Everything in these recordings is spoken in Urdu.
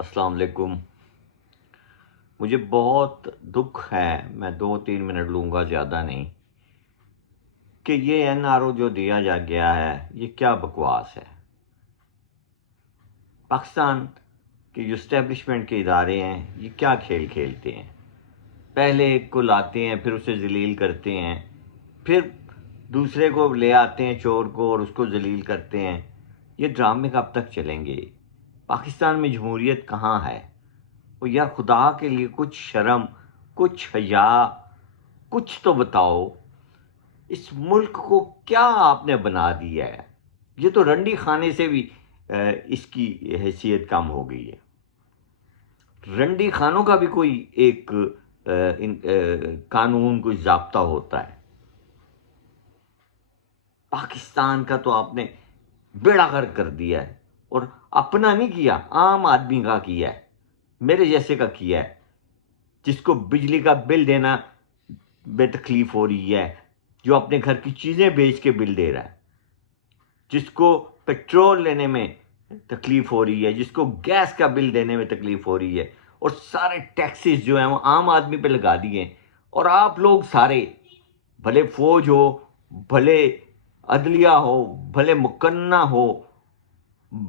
السلام علیکم. مجھے بہت دکھ ہے، میں 2-3 منٹ لوں گا، زیادہ نہیں، کہ یہ این آر او جو دیا جا گیا ہے یہ کیا بکواس ہے. پاکستان کے جو اسٹیبلشمنٹ کے ادارے ہیں یہ کیا کھیل کھیلتے ہیں. پہلے ایک کو لاتے ہیں، پھر اسے ذلیل کرتے ہیں، پھر دوسرے کو لے آتے ہیں چور کو اور اس کو ذلیل کرتے ہیں. یہ ڈرامے کب تک چلیں گے؟ پاکستان میں جمہوریت کہاں ہے؟ وہ یار خدا کے لیے کچھ شرم، کچھ حیا، کچھ تو بتاؤ. اس ملک کو کیا آپ نے بنا دیا ہے؟ یہ تو رنڈی خانے سے بھی اس کی حیثیت کم ہو گئی ہے. رنڈی خانوں کا بھی کوئی ایک قانون، کوئی ضابطہ ہوتا ہے. پاکستان کا تو آپ نے بیڑا غرق کر دیا ہے، اور اپنا نہیں کیا، عام آدمی کا کیا ہے، میرے جیسے کا کیا ہے، جس کو بجلی کا بل دینا میں تکلیف ہو رہی ہے، جو اپنے گھر کی چیزیں بیچ کے بل دے رہا ہے، جس کو پیٹرول لینے میں تکلیف ہو رہی ہے، جس کو گیس کا بل دینے میں تکلیف ہو رہی ہے، اور سارے ٹیکسز جو ہیں وہ عام آدمی پہ لگا دیے. اور آپ لوگ سارے، بھلے فوج ہو، بھلے عدلیہ ہو، بھلے مقننہ ہو،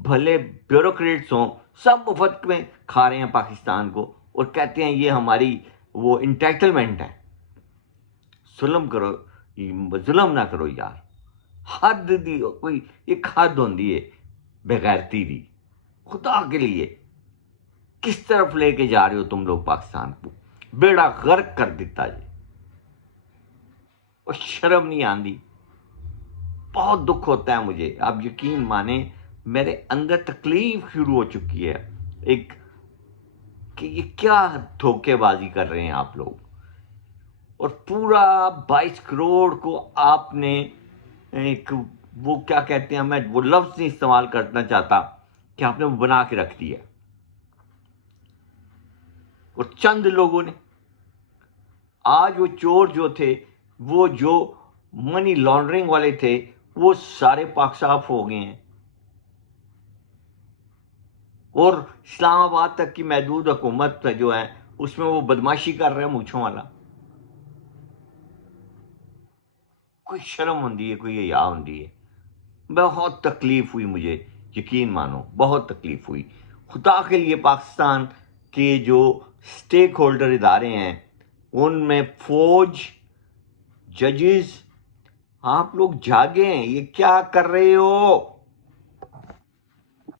بھلے بیوروکریٹس ہوں، سب مفت میں کھا رہے ہیں پاکستان کو، اور کہتے ہیں یہ ہماری وہ انٹائٹلمنٹ ہے. ظلم کرو، ظلم نہ کرو یار. حد دی کوئی ایک حد ہوندی ہے بغیرتی دی. خدا کے لیے کس طرف لے کے جا رہے ہو تم لوگ پاکستان کو؟ بیڑا غرق کر دیتا جی. اور شرم نہیں آندی. بہت دکھ ہوتا ہے مجھے، آپ یقین مانیں میرے اندر تکلیف شروع ہو چکی ہے ایک، کہ یہ کیا دھوکے بازی کر رہے ہیں آپ لوگ. اور پورا 22 کروڑ کو آپ نے ایک، وہ کیا کہتے ہیں، میں وہ لفظ نہیں استعمال کرنا چاہتا، کہ آپ نے وہ بنا کے رکھ دیا. اور چند لوگوں نے، آج وہ چور جو تھے، وہ جو منی لانڈرنگ والے تھے، وہ سارے پاک صاف ہو گئے ہیں، اور اسلام آباد تک کی محدود حکومت جو ہے اس میں وہ بدماشی کر رہے ہیں مونچھوں والا. کوئی شرم ہوندی ہے، کوئی حیا ہوندی ہے. بہت تکلیف ہوئی مجھے، یقین مانو بہت تکلیف ہوئی. خدا کے لیے پاکستان کے جو سٹیک ہولڈر ادارے ہیں ان میں فوج، ججز، آپ لوگ جاگیں. یہ کیا کر رہے ہو؟